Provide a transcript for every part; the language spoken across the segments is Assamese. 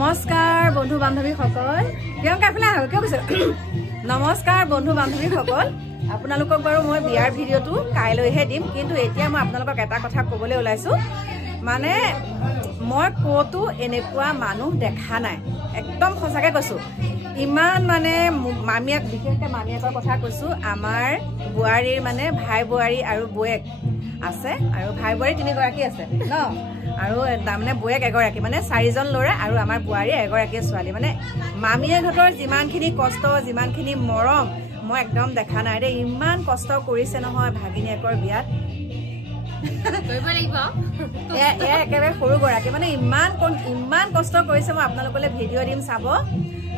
নমস্কাৰ বন্ধু বান্ধৱী সকল প্ৰিয়ংকা ফেলা হয় কিয় কৈছে নমস্কাৰ বন্ধু বান্ধৱী সকল আপোনালোকক বাৰু মই বিয়াৰ ভিডিঅ'টো কাইলৈহে দিম কিন্তু এতিয়া মই আপোনালোকক এটা কথা ক'বলৈ ওলাইছো মানে মই কতো এনেকুৱা মানুহ দেখা নাই একদম সঁচাকৈ কৈছো ইমান মানে মামিয়াক বিশেষকৈ মামিয়াকৰ কথা কৈছো আমাৰ বুৱাৰীৰ মানে ভাই বুৱাৰী আৰু বয়েক আছে আৰু ভাই বুৱাৰী তিনিগৰাকী আছে ন আৰু তাৰমানে বয়েক এগৰাকী মানে চাৰিজন ল'ৰা আৰু আমাৰ বুৱাৰী এগৰাকী ছোৱালী মানে মামীয়েকহঁতৰ যিমানখিনি কষ্ট যিমানখিনি মৰম মই একদম দেখা নাই দেই ইমান কষ্ট কৰিছে নহয় ভাগিনীয়েকৰ বিয়াত একেবাৰে সৰুগৰাকী মানে ইমান কষ্ট কৰিছে মই আপোনালোকলৈ ভিডিঅ' দিম চাব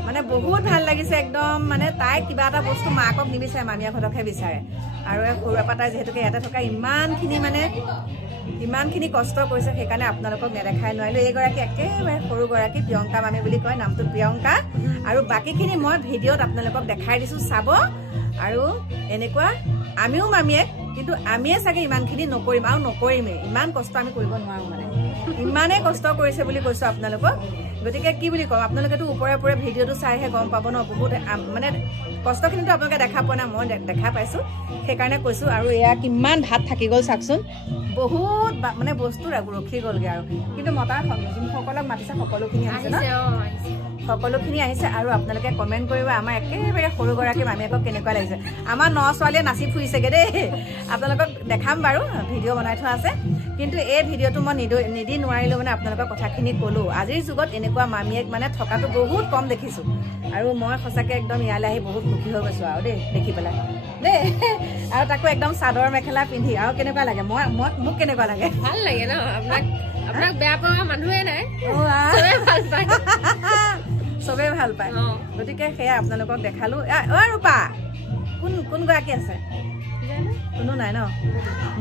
মানে বহুত ভাল লাগিছে একদম মানে তাই কিবা এটা বস্তু মাকক নিবিচাৰে মামীয়েকহঁতকহে বিচাৰে আৰু সৰুৰে তাই যিহেতুকে ইয়াতে থকা ইমানখিনি কষ্ট কৰিছে সেইকাৰণে আপোনালোকক নেদেখাই নোৱাৰিলো এইগৰাকী একেবাৰে সৰুগৰাকী প্ৰিয়ংকা মামী বুলি কয় নামটো প্ৰিয়ংকা আৰু বাকীখিনি মই ভিডিঅ'ত আপোনালোকক দেখাই দিছো চাব আৰু এনেকুৱা আমিও মামীয়ে কিন্তু আমিয়ে চাগে ইমানখিনি নকৰিম আৰু নকৰিমেই ইমান কষ্ট আমি কৰিব নোৱাৰো মানে ইমানেই কষ্ট কৰিছে বুলি কৈছো আপোনালোকক গতিকে কি বুলি কম আপোনালোকেতো ওপৰে ওপৰে ভিডিঅ'টো চাইহে গম পাব ন বহুত মানে কষ্টখিনিতো আপোনালোকে দেখা পোৱা নাই মই দেখা পাইছো সেইকাৰণে কৈছো আৰু এয়া কিমান ভাত থাকি গ'ল চাওকচোন বহুত মানে বস্তু ৰখি গ'লগে আৰু কিন্তু মতাৰ যোনসকলক মাতিছে সকলোখিনি আহিছে ন সকলোখিনি আহিছে আৰু আপোনালোকে কমেণ্ট কৰিব আমাৰ একেবাৰে সৰুগৰাকী মামীয়েকক কেনেকুৱা লাগিছে আমাৰ ন ছোৱালীয়ে নাচি ফুৰিছেগে দেই আপোনালোকক দেখাম বাৰু ভিডিঅ' বনাই থোৱা আছে কিন্তু এই ভিডিঅ'টো মই নিদি নোৱাৰিলোঁ মানে আপোনালোকৰ কথাখিনি ক'লোঁ আজিৰ যুগত এনেকুৱা মামীয়েক মানে থকাটো বহুত কম দেখিছোঁ আৰু মই সঁচাকৈ একদম ইয়ালৈ আহি বহুত সুখী হৈ গৈছোঁ আৰু দেই দেখি পেলাই দেই আৰু তাকো একদম চাদৰ মেখেলা পিন্ধি আৰু কেনেকুৱা লাগে মোক কেনেকুৱা লাগে ভাল লাগে ন আপোনাক বেয়া পোৱা মানুহে নাই চবেই ভাল পায় গতিকে সেয়া আপোনালোকক দেখালো ৰূপা কোন গৰাকী আছে কোনো নাই ন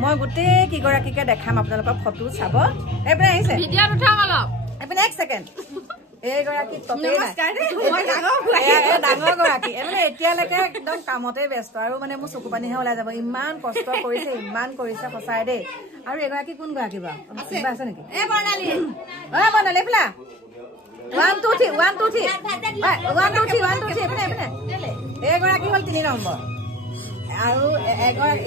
মই গোটেই কিগৰাকীকে দেখাম আপোনালোকক ফটো চাব এইপিনে আহিছে এইপিনে এক ছেকেণ্ড এইগৰাকী ডাঙৰ গৰাকী মানে এতিয়ালৈকে একদম কামতে ব্যস্ত আৰু মানে মোৰ চকু পানীহে ওলাই যাব ইমান কষ্ট কৰিছে সঁচাই দেই আৰু এগৰাকী কোন গৰাকী বাৰু কিবা আছে নেকি বৰ্ণালী এইফালে 1 2 3 এইগৰাকী হ'ল 3 নম্বৰ আৰু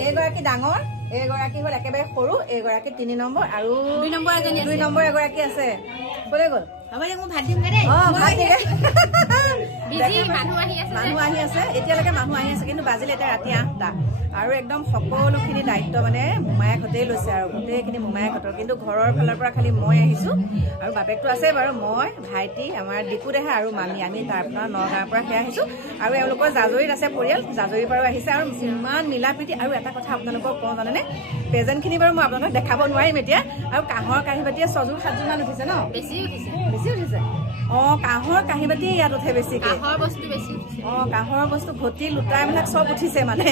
এইগৰাকী ডাঙৰ এইগৰাকী হ'ল একেবাৰে সৰু এইগৰাকী 3 নম্বৰ আৰু 2 নম্বৰ এগৰাকী আছে ক'লে গ'ল মানুহ আহি আছে এতিয়ালৈকে মানুহ আহি আছে কিন্তু বাজিলে এতিয়া ৰাতি 8টা আৰু একদম সকলোখিনি দায়িত্ব মানে মোমায়েকহঁতেই লৈছে আৰু গোটেইখিনি মোমায়েকহঁতৰ কিন্তু ঘৰৰ ফালৰ পৰা খালি মই আহিছো আৰু বাপেকটো আছে বাৰু মই ভাইটি আমাৰ দীপু দেহা আৰু মামী আমি তাৰ পৰা নগাঁৱৰ পৰা সেয়া আহিছো আৰু এওঁলোকৰ জাজৰিত আছে পৰিয়াল জাজৰিৰ পৰাও আহিছে আৰু ইমান মিলা প্ৰীতি আৰু এটা কথা আপোনালোকক কওঁ জানেনে প্ৰেজেণ্টখিনি বাৰু মই আপোনালোকক দেখাব নোৱাৰিম এতিয়া আৰু কাঁহৰ কাঁহী বাতিয়ে 6যোৰ 7যোৰ মান উঠিছে ন বেছি উঠিছে কাঁহৰ কাঁহী বাতি ইয়াত উঠে বেছিকে কাঁহৰ বস্তু ভটি লুটা এইবিলাক চব উঠিছে মানে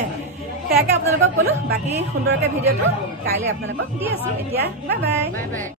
সেয়াকে আপোনালোকক ক'লো বাকী সুন্দৰকে ভিডিঅ'টো কাইলৈ আপোনালোকক দি আছো এতিয়া বাই বাই